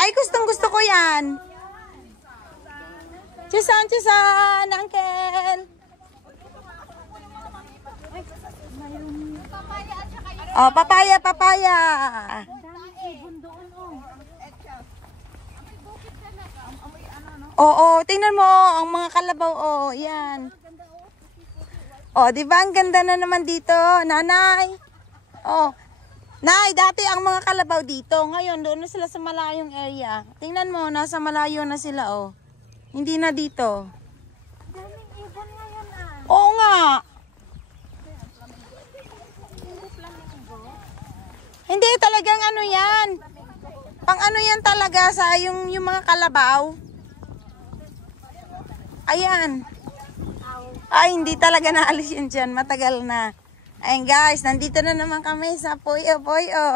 Ay, gustong-gusto ko yan. Chusan, chusan, uncle. Oh, papaya, papaya. Oo, tingnan mo ang mga kalabaw. Oh, yan. Oh, di ba ang ganda na naman dito, nanay? Oh, nay, dati ang mga kalabaw dito. Ngayon, doon na sila sa malayong area. Tingnan mo, nasa malayo na sila, oh. Hindi na dito. Daming ibon ngayon Oo nga. Hindi talagang ano yan. Pang ano yan talaga sa yung mga kalabaw. Ayan. Ay, hindi talaga naalis yun dyan. Matagal na. Ayan guys, nandito na naman kami sa Puyo Puyo.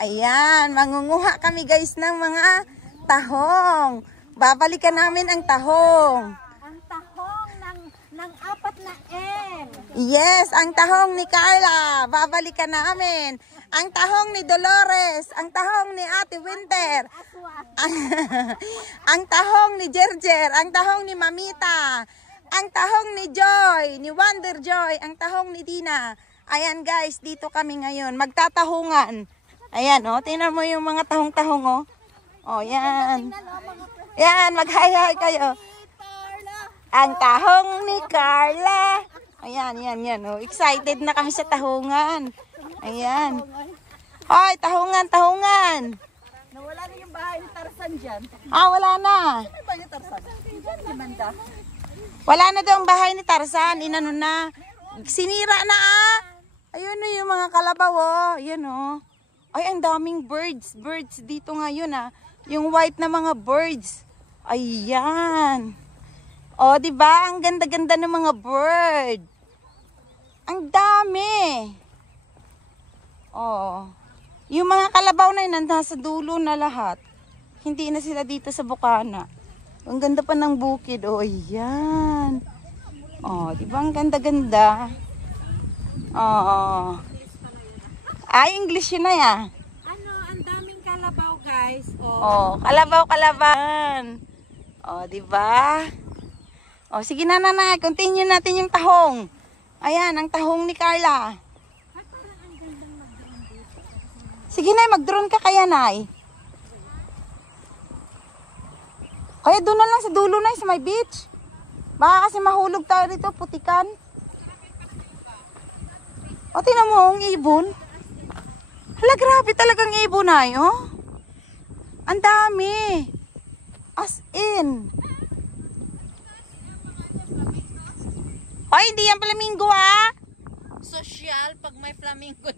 Ayan, mangunguha kami guys ng mga tahong. Babalikan namin ang tahong. Ang tahong ng 4 na M. Yes, ang tahong ni Carla. Babalikan namin. Ang tahong ni Dolores. Ang tahong ni Ate Winter. Ang tahong ni Jerjer. Ang tahong ni Mamita. Ang tahong ni Joy. Ni Wonder Joy. Ang tahong ni Dina. Ayan guys, dito kami ngayon. Magtatahungan. Ayan, oh. Tingnan mo yung mga tahong-tahong, oh. Oh, yan. Yan, mag-hi-hi kayo. Ang tahong ni Carla. Ayan, yan. Oh. Excited na kami sa tahungan. Ayan. Hoy, tahungan. Nawala na yung bahay ni Tarzan dyan. Ah, wala na. Ano ba ni Tarzan? Dyan, di banda. Wala na daw ang bahay ni Tarzan. Inano na. Sinira na ah. Ayun na yung mga kalabaw, oh. Ayun, oh. Ay, ang daming birds. Birds dito ngayon, ah. Yung white na mga birds. Ayan. Oh, di ba? Ang ganda-ganda ng mga bird. Ang dami. Oh. Yung mga kalabaw na yun, nasa dulo na lahat. Hindi na sila dito sa bukana. Ang ganda pa ng bukid. Oh, ayan. Oh, di ba? Ang ganda-ganda. Oh. Ay, English yun na ya. Ano, ang daming kalabaw guys. Oh, kalabaw-kalaban. Oh, di ba? Oh, sige na nanay, continue natin yung tahong. Ayan, ang tahong ni Carla. Sige na, mag-drone ka kaya, nay. Kaya doon na lang sa dulo, nay, sa may beach. Baka kasi mahulog tayo dito, putikan. O, tingnan mo, ang ibon. Hala, grabe talagang ibon, nay, oh. Ang dami. As in. Hoy, hindi yan flamingo, ha? Social pag may flamingo.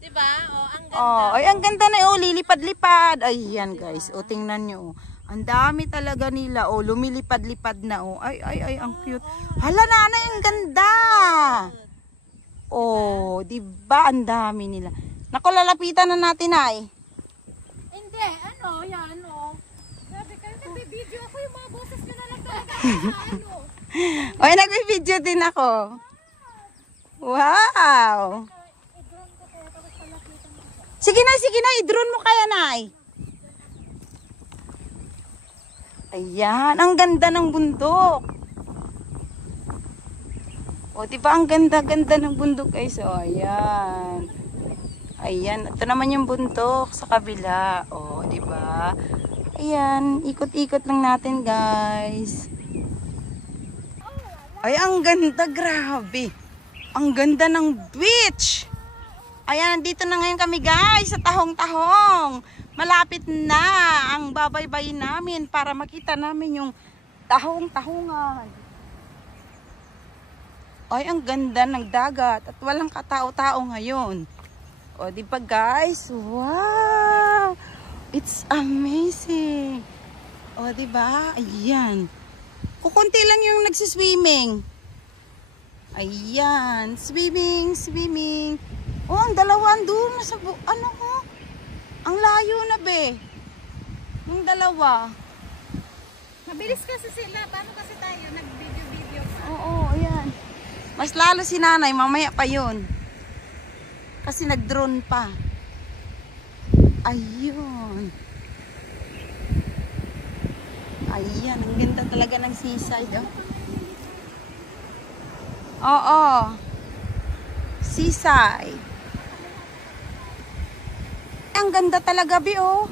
Diba? Oh, ang ganda. Oh, ay ang ganda na oh, lilipad-lipad. Ayan guys, oh tingnan niyo. Oh. Ang dami talaga nila. Oh, lumilipad-lipad na oh. Ay, ang cute. Hala nanay, ang ganda. Oh, 'di ba? Ang dami nila. Naku, lalapitan na natin ay. Hindi, ano, yan oh. Sabi kayo, nagbe-video ako, yung mga boses nyo na lang talaga. Ano? Oy, nagbe-video din ako. Wow. Sige na, i-drone mo kaya, nay. Ayan, ang ganda ng bundok. O, diba ang ganda-ganda ng bundok, guys. O, ayan. Ayan, ito naman yung bundok sa kabila. O, diba? Ayan, ikot-ikot lang natin, guys. Ay, ang ganda, grabe. Ang ganda ng beach. Ayan, nandito na ngayon kami guys sa tahong-tahong. Malapit na ang babaybayin namin para makita namin yung tahong-tahungan. Ay, ang ganda ng dagat at walang katao-tao ngayon. O, di ba guys? Wow! It's amazing. O, di ba? Ayan. Kukunti lang yung nagsiswimming. Ayan, swimming. Oh, ang dalawa doon sa ano ho? Ang layo na be. Yung dalawa. Mabilis kasi sila. Paano kasi tayo nag-video-video? Oo, ayan. Mas lalo si nanay, mamaya pa yun. Kasi nag-drone pa. Ayun. Ayan, ang ganda talaga ng seaside, oh. Oo. Seaside. Ang ganda talaga, Bi, oh.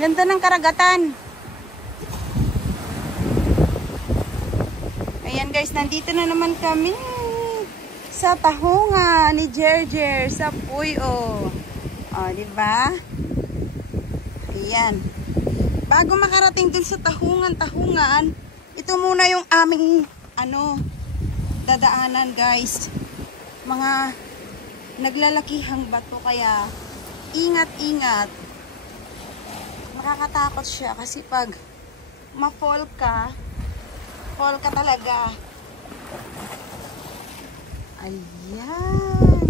Ganda ng karagatan. Ayan guys, nandito na naman kami sa Tahungan ni Jerjer sa Puyo. O, diba? Ayan. Bago makarating dun sa Tahungan, ito muna yung aming, dadaanan guys. Mga naglalakihang bato, kaya ingat-ingat. Nakakatakot siya kasi pag ma-fall ka talaga. Ayan.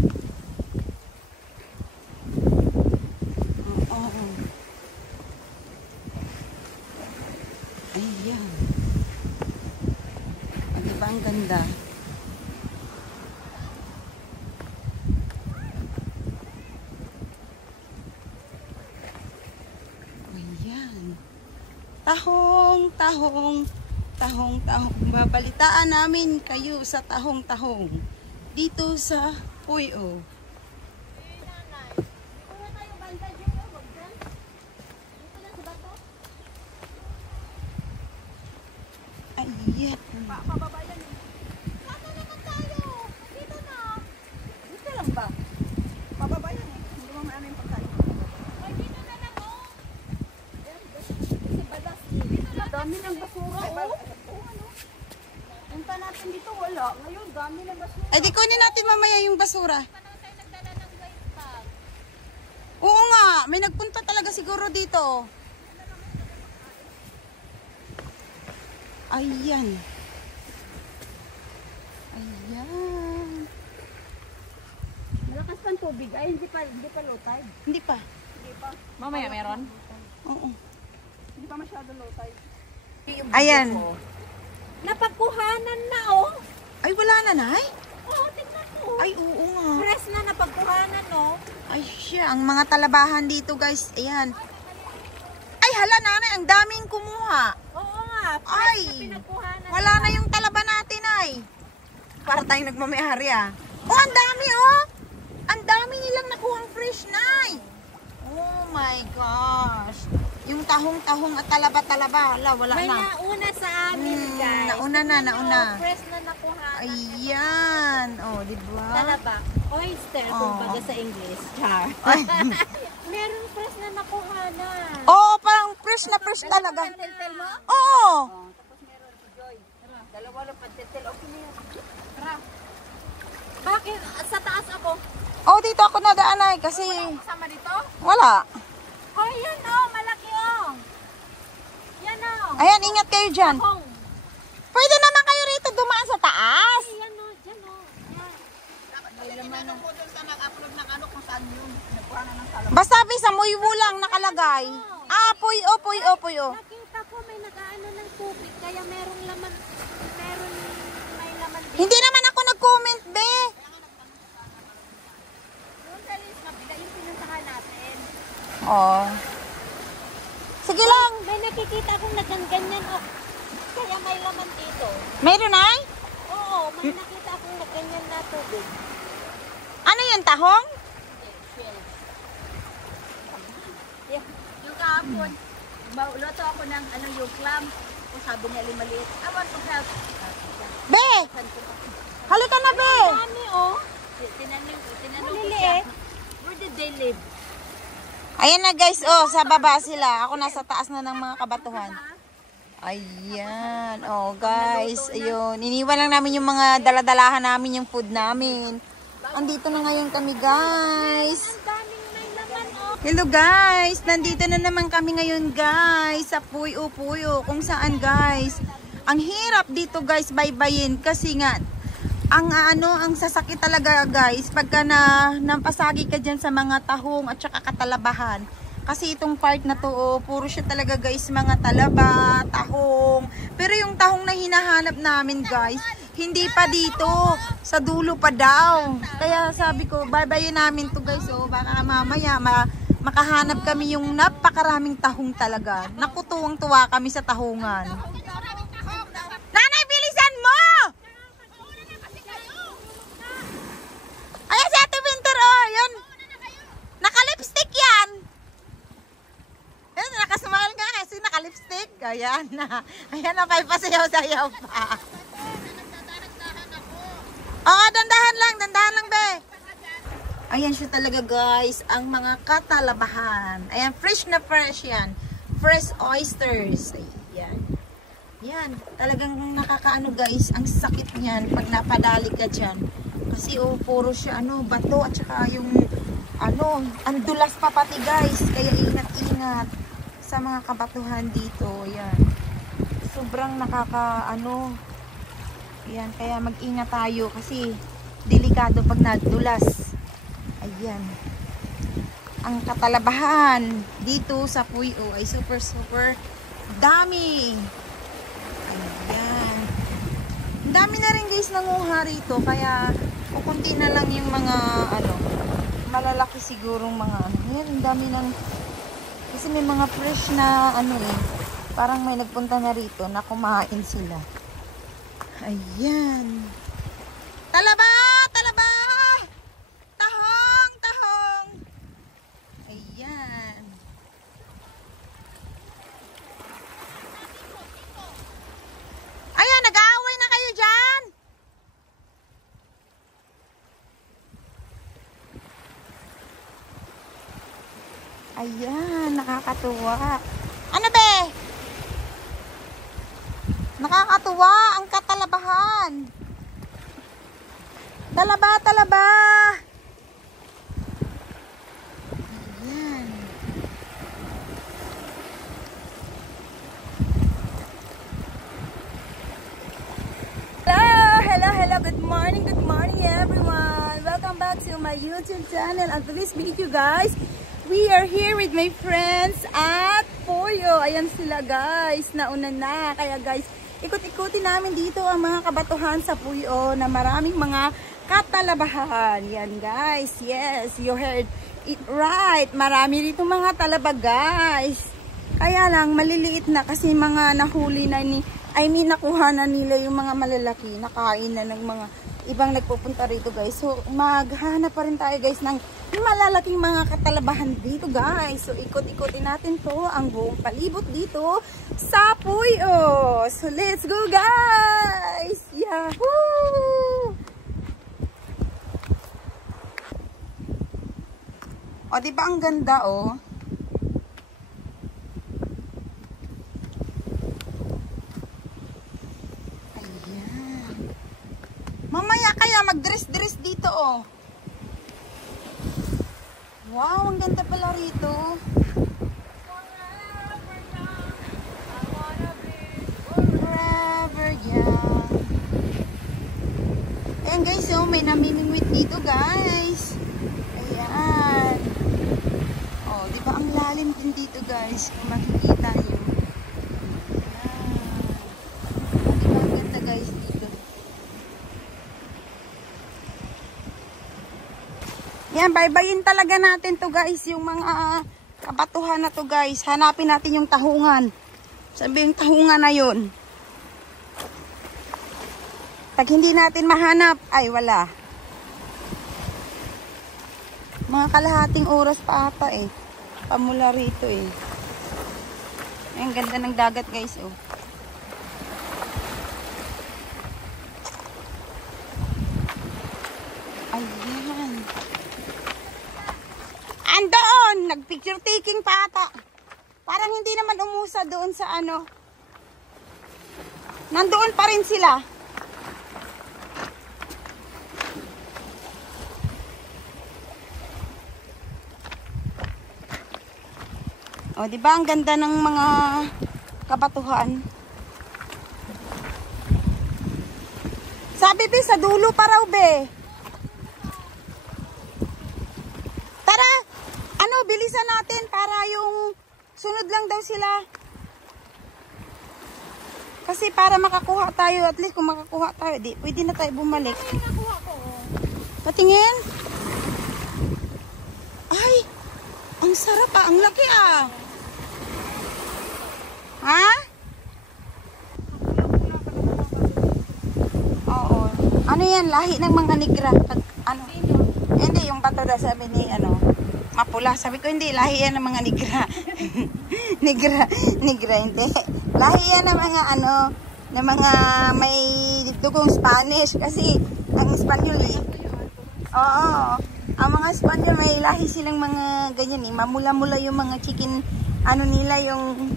Oo. Ayan. Diba ang ganda? Ayan. Tahong. Babalitaan namin kayo sa tahong. Dito sa Puyo. Ayan. Pababa yan eh. Saan na naman tayo? Dito na. Dito lang ba? Pababa yan eh. Hindi mo maano yung pagkain. Ay, dito na lang oh. Kasi badas. Dito na. Dami ng basura, oh. ano? Punta natin dito, wala. Ngayon, dami ng basura. Ay, di kunin natin mamaya yung basura. Pa naman tayo nagdala ng white bag. Oo nga, may nagpunta talaga siguro dito. Ayan. Malakas pang tubig. Ay, hindi pa low tide. Hindi pa. Hindi pa. Mamaya meron? Oo. Hindi pa masyado low tide. Ayan. Napagkuhanan na, oh. Ay, wala na, Nay? Oh, tignan mo. Ay, oo nga. Press na napagkuhanan, no? Ay, siya. Ang mga talabahan dito, guys. Ayan. Ay, hala, Nanay. Ang daming kumuha. Oo nga. Press Ay, na pinagkuhanan. wala na yung talaba natin, ay. Para tayong nagmamayari, ah. Oh, ang dami, oh. Ang dami nilang nakuhang fresh, Nay. Oh, my gosh. Yung tahong-tahong at talaba-talaba. Hala, wala May na. nauna sa amin, guys. Nauna na, nauna. Oh, press na nakuhanan. Ayan. Oh, di ba? Talaba. Oyster, Oh. kumbaga sa English. Char. Ay. Meron press na nakuhanan. Oh, parang fresh na fresh talaga. Pantel mo? Oo. Tapos meron si Joy. Dalawa lang pantel. Okay na yun. Tara. Bakit? Sa taas ako. Oh, dito ako nadaan ay kasi Kasama dito? wala. Oh, yan oh. Malaki oh. Yan oh. Ayan, ingat kayo dyan. Hong. Pwede naman kayo rito dumaan sa taas. Ay, yan oh. Dyan oh. Yan. May laman ng po doon sa nag-upload ng kung saan yun. Nagkuha na ng talaba. Basta bisa muy lang nakalagay. Ah, puyo. Nakita ko may nag-aano ng tubig. Kaya merong laman. May laman dito. Hindi naman ako nag-comment, be. Yung sa list na bila yung pinuntahan natin. Oh. Sige lang. May nakikita akong nagganyan oh. Kaya may laman dito. Meron ay? Oo, may nakita akong nagganyan na tubig. Ano yun, tahong? Yeah. Yung kahapon, luto ako ng yung clam. Kung sabi niya maliit, I want to help. Be, halika na, be. Dami oh. Tinanong ko siya. Where did they live? Ayan na guys, oh, sa baba sila. Ako nasa taas na ng mga kabatuhan. Ayan, oh guys, ayun. Iniwan lang namin yung mga daladalahan namin, yung food namin. Andito na ngayon kami, guys. Ang daming may laman oh. Hello guys, nandito na naman kami ngayon guys sa Puyo, kung saan guys. Ang hirap dito guys baybayin kasi nga ang sasakit talaga guys pagka nampasagi ka dyan sa mga tahong at saka katalabahan. Kasi itong part na to, oh, puro siya talaga guys, mga talaba, tahong. Pero yung tahong na hinahanap namin guys, hindi pa dito, sa dulo pa daw. Kaya sabi ko, baybayin namin to guys, oh, baka mamaya makahanap kami yung napakaraming tahong talaga. Naku, tuwang-tuwa kami sa tahungan. Nanay, bilisan mo! Ayan si Ate Winter, oh, yun. Naka-lipstick yan. Ayan, nakasmile nga kasi naka-lipstick. Ayan na. Ayan na, may pasayaw-sayaw pa. Oo, dandahan lang, be. Ayan siya talaga, guys, ang mga katalabahan. Ayan, fresh na fresh yan. Fresh oysters. Ayan. Yan, talagang nakakaano, guys, ang sakit niyan pag napadali ka dyan. Kasi, oh, puro siya, bato at saka yung, ang dulas pa pati, guys. Kaya ingat-ingat sa mga kabatuhan dito. Ayan. Sobrang Ayan, kaya mag-ingat tayo kasi delikado pag nadulas. Ayan. Ang katalabahan dito sa Puyo ay super dami. Ayan. Dami na rin, guys, nanguha rito. Kaya kukunti na lang yung mga malalaki sigurong mga Ayan, ang dami ng kasi may mga fresh na parang may nagpunta na rito na kumain sila. Ayan. Talaba! Tahong! Ayan. Ayan, nag-aaway na kayo dyan. Ayan, nakakatuwa. Ano be? Nakakatuwa ang katalabahan. Talaba. Ayan. Hello. Good morning everyone. Welcome back to my YouTube channel. And for this video, guys, we are here with my friends at Puyo. Ayan sila, guys. Nauna na. Kaya, guys, ikot-ikutin namin dito ang mga kabatuhan sa Puyo na maraming mga katalabahan. Yan, guys. Yes, you heard it right. Marami dito mga talaba, guys. Kaya lang, maliliit na kasi mga nahuli na nakuha na nila yung mga malalaki. Nakain na ng mga ibang nagpupunta rito, guys. So, maghahanap pa rin tayo, guys, ng malalaking mga katalabahan dito, guys. So, ikot-ikotin natin to ang buong palibot dito sa Puyo. So, let's go, guys! Yahoo! O, diba ang ganda, oh? Ayan. Mamaya kaya mag-dress dito, oh. Wow, ang ganda pala rito. Forever young. Ayan, guys, oh, may namimingwit dito, guys. Ayan. Oh, di ba ang lalim din dito, guys, kung makikita nyo. Ayan. Di ba ang ganda, guys, dito. Yan, baybayin talaga natin to, guys, yung mga kabatuhan na to, guys. Hanapin natin yung tahungan. Sabi yung tahungan na yun. Pag hindi natin mahanap, ay wala. Mga kalahating oras pa ata eh. Pamula rito eh. Ang ganda ng dagat, guys, oh. Ayan. Andoon! Nag-picture taking pa ata. Parang hindi naman umusa doon sa nandoon pa rin sila. O, di ba ang ganda ng mga kabatuhan? Sabi be, sa dulo pa raw be. Tara, bilisan natin para yung sunod lang daw sila. Kasi para makakuha tayo, at least kung makakuha tayo, pwede na tayo bumalik. Patingin. Ay, ang sarap ah. Ang laki ah. Ha? Oo. Ano yan? Lahi ng mga negra. Ano? Hindi, yung bato na sabi ni, mapula. Sabi ko, hindi, lahi yan ng mga negra. negra, hindi. Lahi yan ng mga, ng mga may dugong Spanish. Kasi, ang Espanyol oo. Ang mga Espanyol, may lahi silang mga ganyan mamula-mula yung mga chicken, nila, yung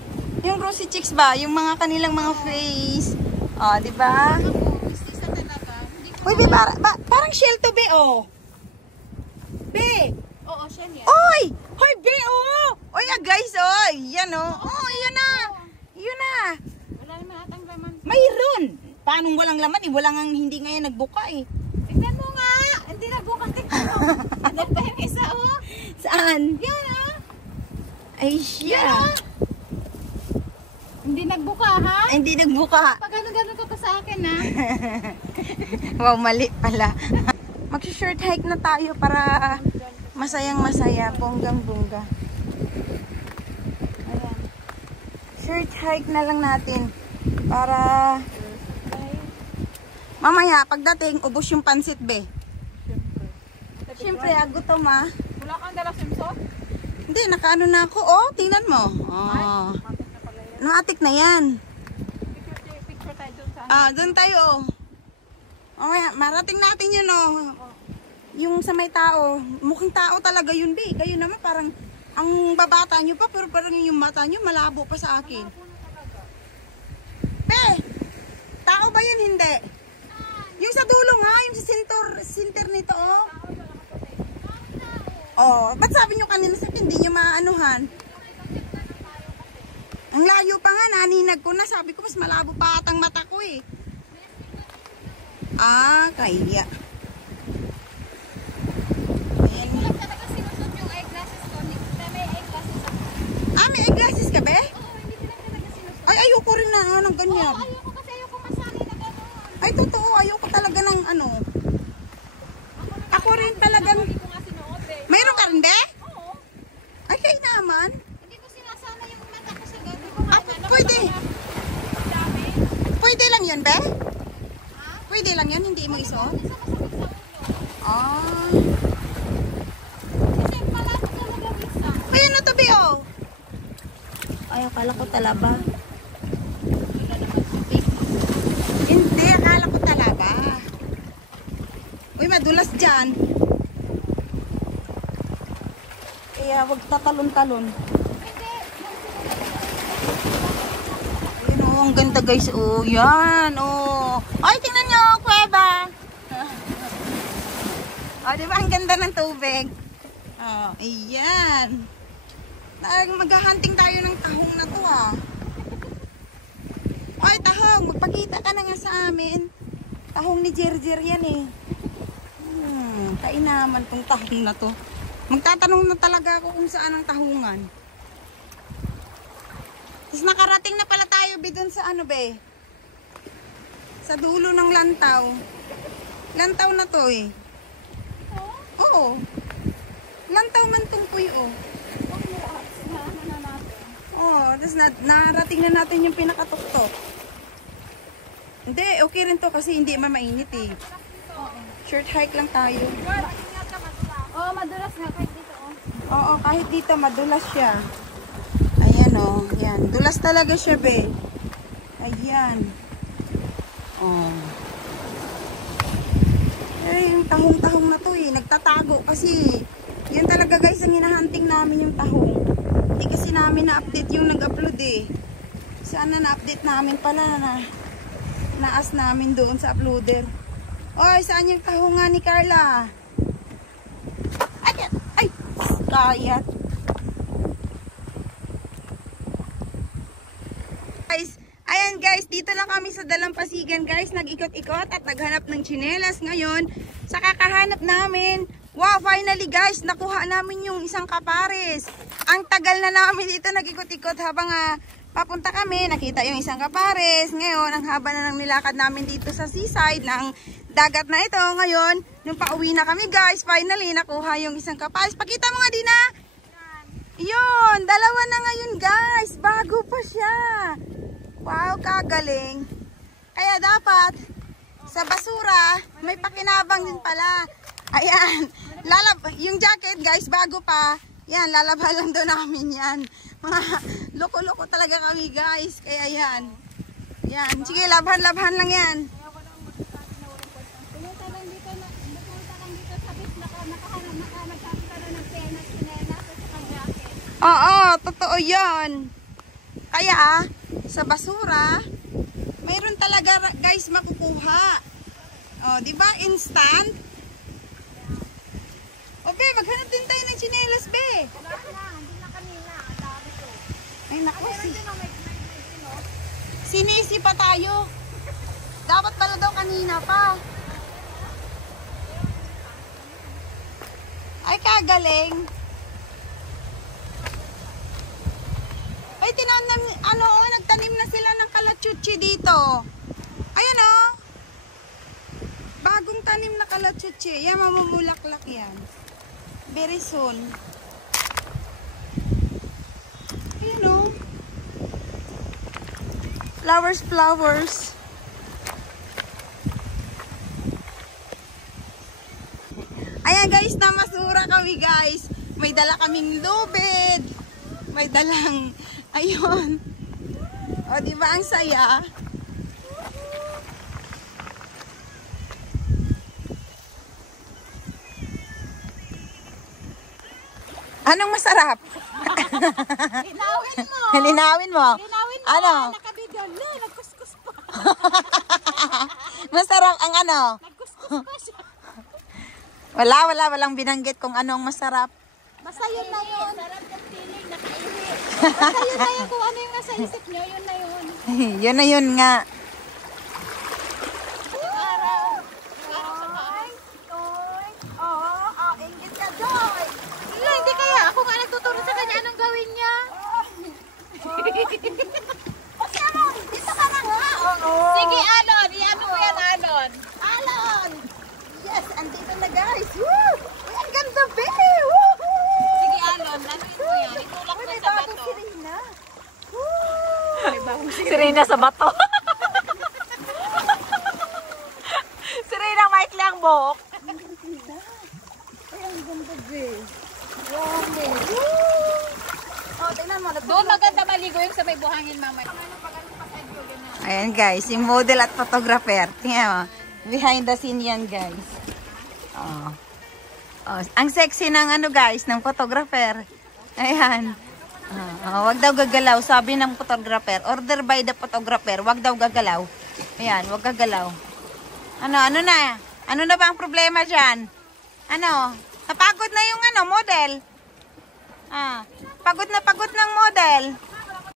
rosy chicks ba? Yung mga kanilang mga face. Oh, di ba? Uy, be, parang shell to, be, oh. Be! Oo, siya niya. Oy! Hoy, be, oh! Oy, guys, oy! Yan, oh. Oh, yan na. Yun na. Wala naman atang laman. Mayroon. Paano walang laman, eh? Walang hindi ngayon nagbuka, eh. Tignan mo nga. Hindi nagbukas. Tignan mo. Ano pa yung isa, oh? Saan? Yan, ah. Ay, siya. Hindi nagbuka, ha? Ay, hindi nagbuka. Pag gano'n ka pa sa akin, ha? Wow, mali pala. Mag-short hike na tayo para masayang masaya, bonggang-bongga. Ayan. Short hike na lang natin para mamaya pagdating ubos yung pansit, be. Siyempre, gutom ah. Wala kang dala simson? Hindi, nakaano na ako. Oh, tingnan mo. Oh. Nakatik na yan. Picture tayo dun sa Doon tayo. Oh, marating natin yun, oh. Yung sa may tao. Mukhang tao talaga yun, be. Kayo naman parang, ang babata nyo pa, pero parang yung mata nyo malabo pa sa akin. Be, tao ba yun? Hindi. Yung sa dulo nga, yung sa center nito, oh. Oh, ba't sabi nyo kanina sa hindi nyo maanuhan? Ang layo pa nga, naninag ko na. Sabi ko, mas malabo pa atang mata ko eh. Kaya. Ayan. Wala talaga sinusot yung eyeglasses ko. May eyeglasses ako. May eyeglasses ka, be? Oo, hindi ko lang talaga sinusot. Ay, ayoko rin na ng ganyan. Oo, ayoko kasi ayoko masanay na gano'n. Ay, totoo, ayoko talaga ng Ako rin talagang, Hindi ko nga sinuot eh. mayroon ka rin, be? Oo. Ay, kayo naman. Hindi ko sinasana yung mata ko sa gano'n. Hindi ko nga alam. Pwede. Dami. Pwede lang yun, be? Pwede lang yun, hindi mo isuot? Isa masakit sa ulo. Kasi malapit talaga isa. Ayan na to, be, oh. Ay, akala ko talaba. Hindi, akala ko talaba. Uy, madulas dyan. Kaya, wag tatalon-talon. Ayun, oh, ang ganda, guys. Oh, yan, oh. Ay, tingnan nyo, kuweba. Oh, di ba, ang ganda ng tubig? Oh, ayan. Maghahunting tayo ng tahong na to, ah. Ay, tahong, magpakita ka na nga sa amin. Tahong ni Jerjer yan, eh. Kainaman tong tahong na to. Magtatanong na talaga ako kung saan ang tahungan. Tapos nakarating na pala tayo, be, dun sa be? Sa dulo ng lantaw. Lantaw na to, eh. Oo. Lantaw man tong puy, oh. Tapos narating na natin yung pinakatuktok. Hindi, okay rin to kasi hindi mainit, eh. Short hike lang tayo. Oo, madulas nga kahit dito, oh. Oo, kahit dito madulas siya. Ayan, oh. Yan. Dulas talaga siya, be. Ayan. Oh. Yung tahong-tahong na to, eh. Nagtatago kasi yun talaga, guys, ang hinahunting namin yung tahong. Hindi kasi namin na-update yung nag-upload, eh. Sana na-update namin pala na naas namin doon sa uploader. Oy, saan yung tahungan ni Carla? Ay, kayat. Ayan guys, dito lang kami sa Dalampasigan guys. Nag-ikot-ikot at naghanap ng tsinelas ngayon. Sa kakahanap namin, wow, finally guys, nakuha namin yung isang kapares. Ang tagal na namin dito nag-ikot-ikot habang papunta kami, nakita yung isang kapares. Ngayon, ang haba na ng nilakad namin dito sa seaside ng dagat na ito. Ngayon, nung pauwi na kami guys, finally nakuha yung isang kapares. Pakita mo nga, Dina. Yun, dalawa na ngayon guys. Bago pa siya. Wow, kagaling. Kaya dapat sa basura, may pakinabang din pala. Ayan, yung jacket guys, bago pa. Yan, lalaba lang daw namin yan. Mga loko-loko talaga kami guys. Kaya yan. Yan, sige, labhan-labhan lang yan. Pumunta lang dito sa beach, nagkakaroon ng penas, sinelas, at saka jacket. Oo, totoo yan. Kaya, sa basura, mayroon talaga guys makukuha. O, di ba? Instant. O, be, maghanap din tayo ng chinelas, be. Wala na, hindi na kanina. Ang dami ko. Ay, naku, Meron din ang may sinisi pa tayo. Dapat pala daw kanina pa. Ay, kagaling. Ay, nagtanim na sila ng kalachuchi dito. Ayan o. Bagong tanim na kalachuchi. Yan, mamumulaklak yan. Very soon. Ayan o. Flowers, flowers. Ayan guys, namasura kami guys. May dala kaming lubid. May dalang, ayun. O, di ba ang saya? Anong masarap? linawin mo. Linawin mo. Linawin mo. Ano? Nakabidyo. Le, nagkuskus pa. Masarap ang ano? Nagkuskus pa siya. Walang binanggit kung anong masarap. Basta yun na yun. Sarap ng feeling, nakainit. Basta yun na yun. Kung ano yung nasa isip nyo, yun na yun. Yun na yun nga. Araw. Araw sa taas. Oo, ingit ka, Joy. Wala, hindi kaya. Ako nga nagtuturo sa kanya anong gawin niya. O siya mo, dito ka na nga. Oo. Sige, Alon. Iano mo yan, Alon. Alon. Yes, andito na guys. Woo! Uy, ang ganda, baby. Woohoo! Sige, Alon. Anuin mo yan. Itulak Uy, mo may sa bagong bato. sirena. Woo! Sirena sa bato. Sirena maikli ang buhok. Ay, ang ganda, babe. Wow, babe. Woo! Oh, tingnan mo. Doon maganda maligo yung sa may buhangin, mama. Ayan guys, yung model at photographer. Tingnan mo. Behind the scene yan guys. Oh. Oh, ang sexy ng ano guys, ng photographer. Ayan. Wag daw gagalaw, sabi ng photographer. Order by the photographer, wag daw gagalaw. Ayan, wag gagalaw. Ano na? Ano na ba ang problema dyan? Ano? Napagod na yung model. Pagod na pagod ng model.